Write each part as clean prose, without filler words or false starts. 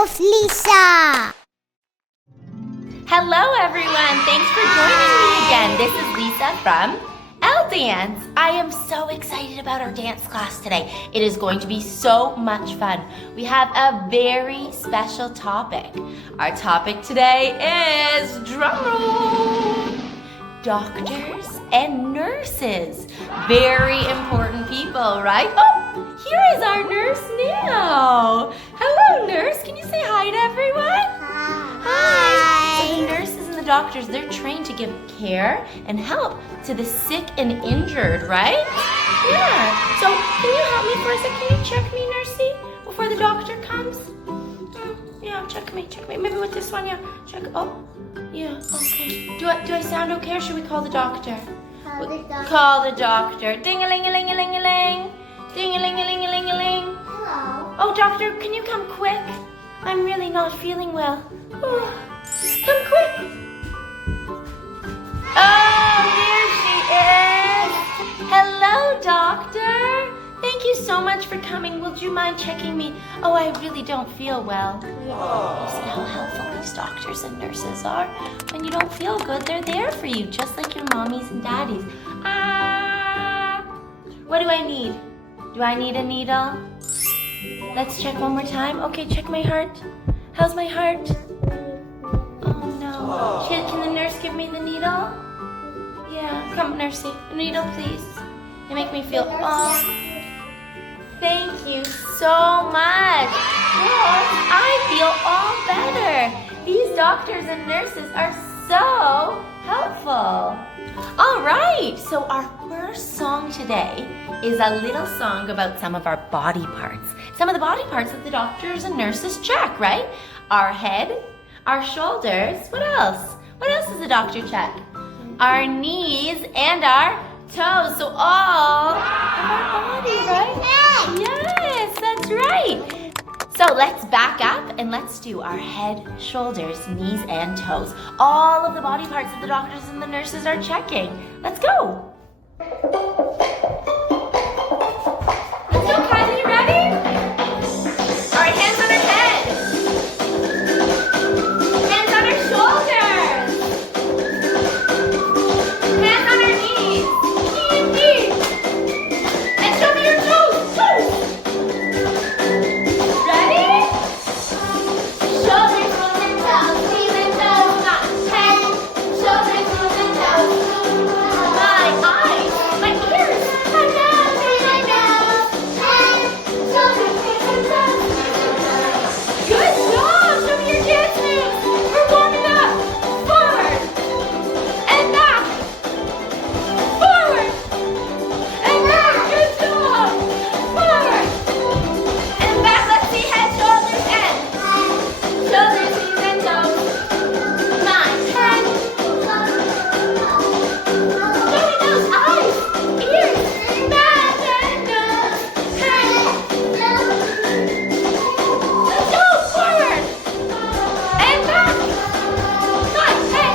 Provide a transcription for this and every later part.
of Lisa. Hello everyone, thanks for joining me again. This is Lisa from Dance. I am so excited about our dance class today. It is going to be so much fun. We have a very special topic. Our topic today is drumroll. Doctors and nurses. Very important people, right? Oh, here is our nurse now. Hello, nurse. Can you say hi to everyone? Hi. So the nurses and the doctors, they're trained to give care and help to the sick and injured, right? Yeah. So can you help me for a second? Can you check me, nursey, before the doctor comes? Yeah, check me. Maybe with this one, yeah. Check. Oh, yeah. Okay. Do I sound okay, or should we call the doctor? Call the doctor. Ding-a-ling-a-ling-a-ling-a-ling. Ding-a-ling-a-ling-a-ling-a-ling. Hello. Oh, doctor, can you come quick? I'm really not feeling well. Oh, come quick. Oh, here she is. Hello, doctor. Thank you so much for coming. Would you mind checking me? Oh, I really don't feel well. You see how helpful these doctors and nurses are? When you don't feel good, they're there for you, just like your mommies and daddies. What do I need? Do I need a needle? Let's check one more time. Okay, check my heart. How's my heart? Oh no. Can the nurse give me the needle? Yeah, come nursey. A needle, please. You make me feel, thank you so much. Well, I feel all better. These doctors and nurses are so helpful. All right, so our first song today is a little song about some of our body parts. Some of the body parts that the doctors and nurses check, right? Our head, our shoulders, what else? What else does the doctor check? Our knees and our toes, so all of our body, right? Yes, that's right. So let's back up and let's do our head, shoulders, knees, and toes. All of the body parts that the doctors and the nurses are checking. Let's go. Let's go, Kylie, you ready? All right, hands on our head. Hands on our shoulders. Hands on our knees. Knees. And show me your toes. Toes. Ready? Shoulders, knees, and toes. Knees and toes. Not head. Shoulders, knees, and toes. My eyes. My ears. My nose. My nose. Head. Shoulders, knees, and toes. Good job. Show me your dance moves. We're warming up. Forward. And back. Forward. And back. Good job. Forward. And back. Let's see head, shoulders, and shoulders, knees, and toes. Nine, 10. Show me those eyes, ears, mouth, and nose. Head. Let's go. Forward. And back. 9, 10.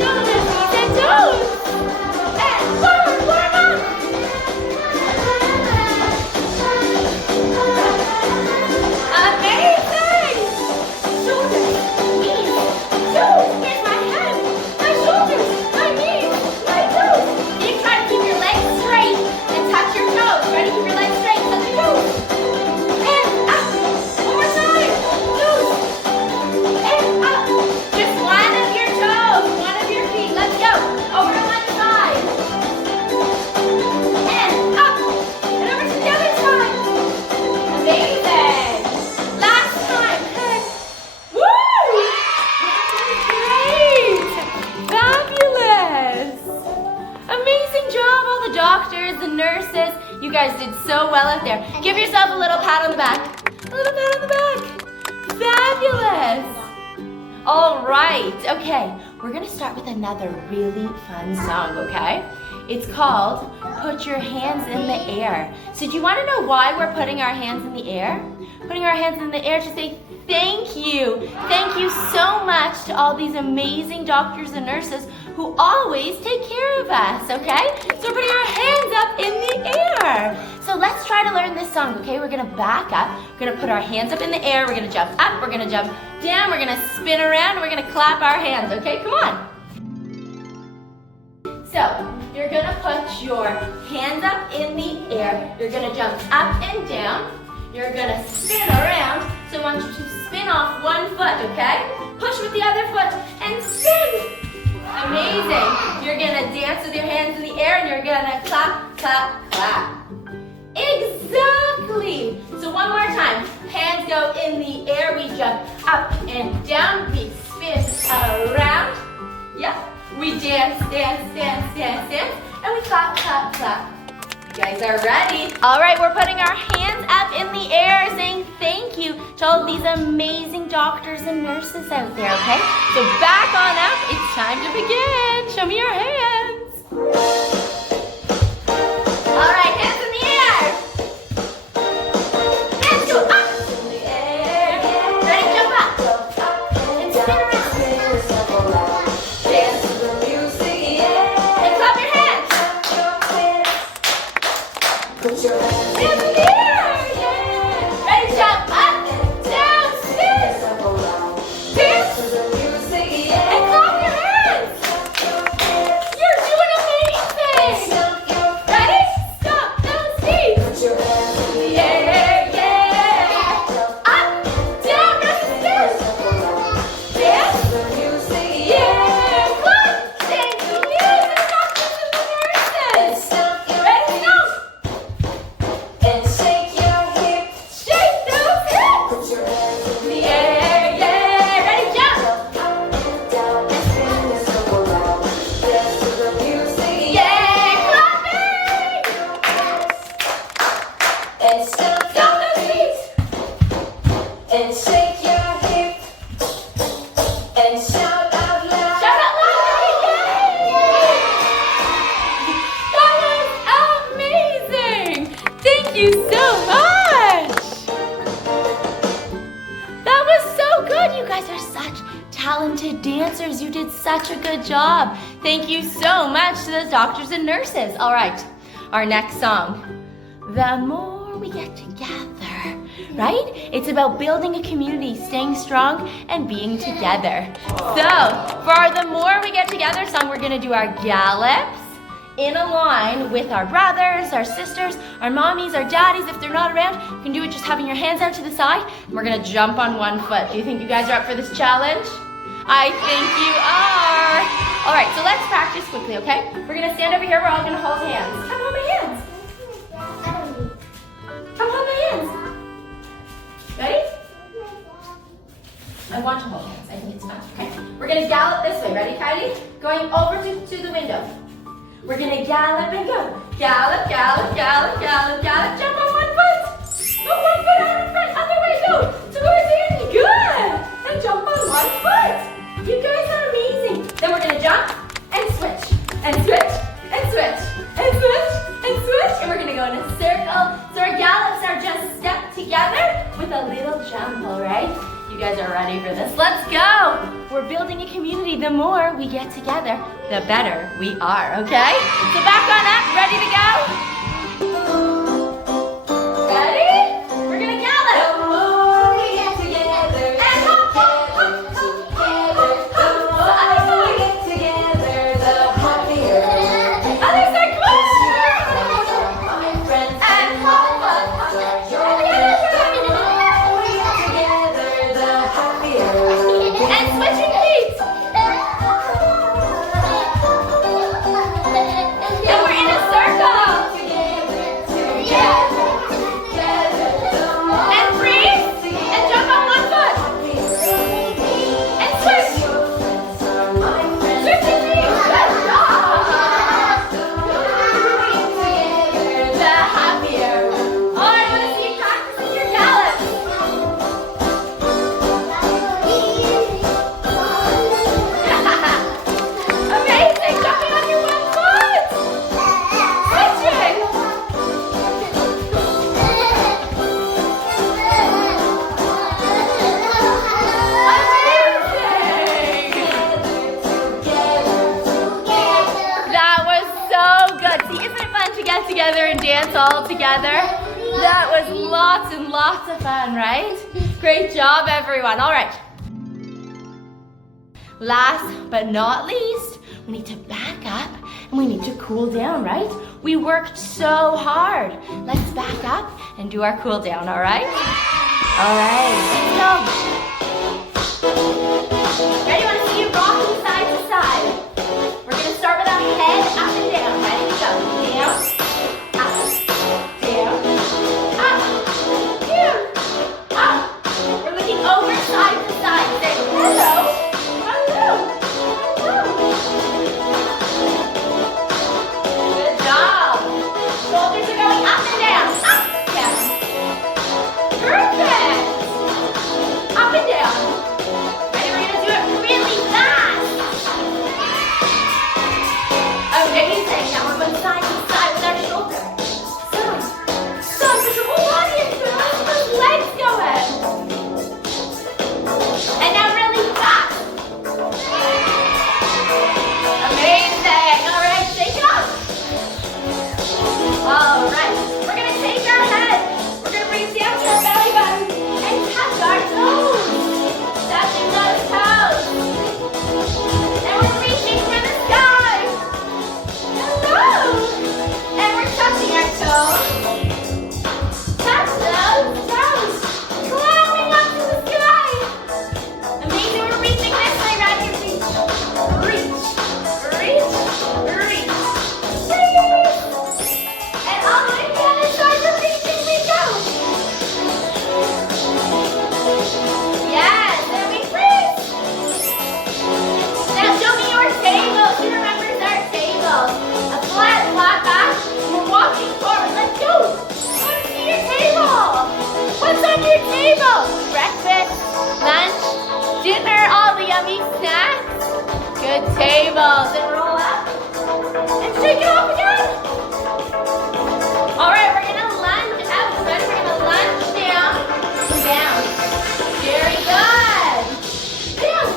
Shoulders, knees, and toes. And forward. Warm up. Amazing! Shoulders, knees, toes. Here's my head, my shoulders, my knees, my toes. You try to keep your legs straight and touch your toes. Try to keep your legs straight, touch your toes. And up. One more time. Toes. And up. Just one of your toes, one of your feet. Let's go. Over to one side. And up. And over to the other side. Amazing. Last time. Woo! Great. Fabulous. Amazing job, all the doctors, the nurses. You guys did so well out there. Give yourself a little pat on the back. A little pat on the back. Fabulous. All right. Okay. We're going to start with another really fun song, okay? It's called Put Your Hands in the Air. So do you want to know why we're putting our hands in the air? Putting our hands in the air to say thank you. Thank you so much to all these amazing doctors and nurses who always take care of us, okay? So we're putting our hands up in the air. So let's try try to learn this song, okay? We're gonna back up. We're gonna put our hands up in the air. We're gonna jump up. We're gonna jump down. We're gonna spin around. We're gonna clap our hands, okay? Come on. So, you're gonna put your hands up in the air. You're gonna jump up and down. You're gonna spin around. So I want you to spin off one foot, okay? Push with the other foot and spin. Amazing. You're gonna dance with your hands in the air and you're gonna clap, clap, clap. Exactly. So one more time. Hands go in the air. We jump up and down. We spin around. Yep. We dance, dance, dance, dance, dance. And we clap, clap, clap. You guys are ready. All right, we're putting our hands up in the air saying thank you to all of these amazing doctors and nurses out there, okay? So back on up. It's time to begin. Show me your hands. All right, hands in the air. Hands go up. Ready, jump up. And spin around. Dance to the music, yeah. And clap your hands. Put your hands in the air, yeah. Ready, jump up and down, spin. Dance to the music, yeah. And clap your hands. You're doing amazing. Ready? Stop. Those feet. Put your hands in the air, yeah. Up, down, and spin. Dance to the music, yeah. Clap. Thank you, doctors and nurses. Ready, go. And shake your hips. Shake those hips. Put your hands in the air, yeah. Ready, jump. Up and down and spin a circle round. Dance to the music, yeah. Clapping. And stomp those feet. And shake your hips. And shout out loud. Shout out loud, yay! That was amazing. Thank you so much. That was so good. You guys are such talented dancers. You did such a good job. Thank you so much to those doctors and nurses. All right, our next song. The more we get together, right? It's about building a community, staying strong, and being together. So, for the more we get together song, we're gonna do our gallops in a line with our brothers, our sisters, our mommies, our daddies. If they're not around, you can do it just having your hands out to the side. And we're gonna jump on one foot. Do you think you guys are up for this challenge? I think you are. All right, so let's practice quickly, okay? We're gonna stand over here. We're all gonna hold hands. Come hold my hands. Come hold my hands. Ready? I want to hold hands. I think it's fun, okay? We're gonna gallop this way. Ready, Kylie? Going over to the window. We're gonna gallop and go. Gallop, gallop, gallop, gallop, gallop. Jump on one foot. Oh, one foot out in front. Other way, go. Towards the end. Good. And jump on one foot. You guys are amazing. Then we're gonna jump and switch. And switch. And switch. And switch. And switch. And we're gonna go in a circle. So our gallops are just stepped together with a little jump, all right? You guys are ready for this? Let's go! We're building a community. The more we get together, the better we are, okay? So back on up, ready to go? Ready? We're gonna gallop. The more we get together, and hop, hop, hop, hop, hop, hop. The more we get together, the happier. Other side, come on! My friends, and hop, hop, hop. And switching feet. And we're in a circle. And breathe. And jump on one foot. And switch. Switching feet. Good job. The happier. Oh, I want to see you practicing your gallops. Amazing! Jumping on your one foot! Switching! Amazing! That was so good. See, isn't it fun to get together and dance all together? That was lots and lots of fun, right? Great job, everyone. All right. Last but not least, we need to back up and we need to cool down, right? We worked so hard. Let's back up and do our cool down, all right? All right, let's go. Ready? Want to see you rocking side to side. We're going to start with our head up and down. Ready? Go. Down, up, down, up, down, up. We're looking over side to side. Say hello, hello, hello. Good job. Shoulders are going up and down, perfect. Up and down. Ready? We're gonna do it really fast. Amazing. Now we're going side to side with our shoulder. Side. Put your whole body into it. Let's get those legs going. And now really fast. Amazing. All right, shake it off. All right. We're gonna take our head. We're gonna bring it down to our belly button and touch our toes. Touching those toes. And we're reaching for the sky. Hello. And we're touching our toes. Touch those toes. Climbing up to the sky. Amazing. We're reaching this way. Ready? Reach. Reach. Reach. Reach. And all the way to the other side. We're reaching. We go. Yes, and we reach. Now show me your table. Who remembers our table? A flat back. We're walking forward. Let's go. I want to see your table. What's on your table? Breakfast, lunch, dinner, all the yummy snacks. Good tables. And roll up. And shake it off again. All right, we're going to lunge out. Ready? We're going to lunge down and down. Very good. Down.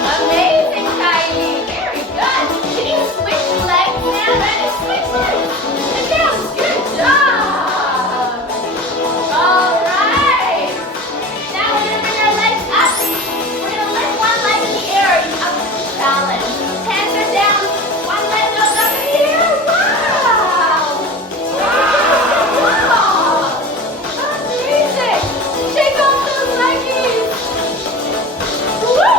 Amazing, Kylie. Very good. Can you switch legs now? Ready? Switch legs. And down. Good job. All right. Now we're going to bring our legs up. We're going to lift one leg in the air. Up to balance. Hands are down. One leg goes up in the air. Wow. Wow. Amazing. Take off those leggies. Woo!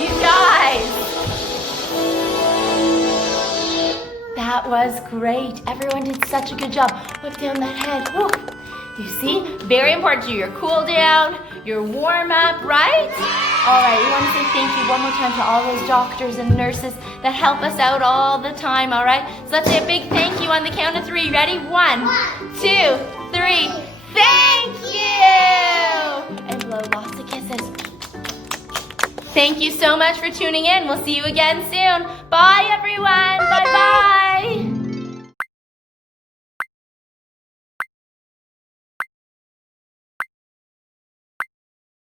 You guys. That was great. Everyone did such a good job. Whip down that head. Woo. You see? Very important to do your cool down, your warm up, right? All right, we want to say thank you one more time to all those doctors and nurses that help us out all the time, all right? So let's say a big thank you on the count of 3. Ready? 1, 2, 3. Thank you! And blow lots of kisses. Thank you so much for tuning in. We'll see you again soon. Bye, everyone. Bye-bye.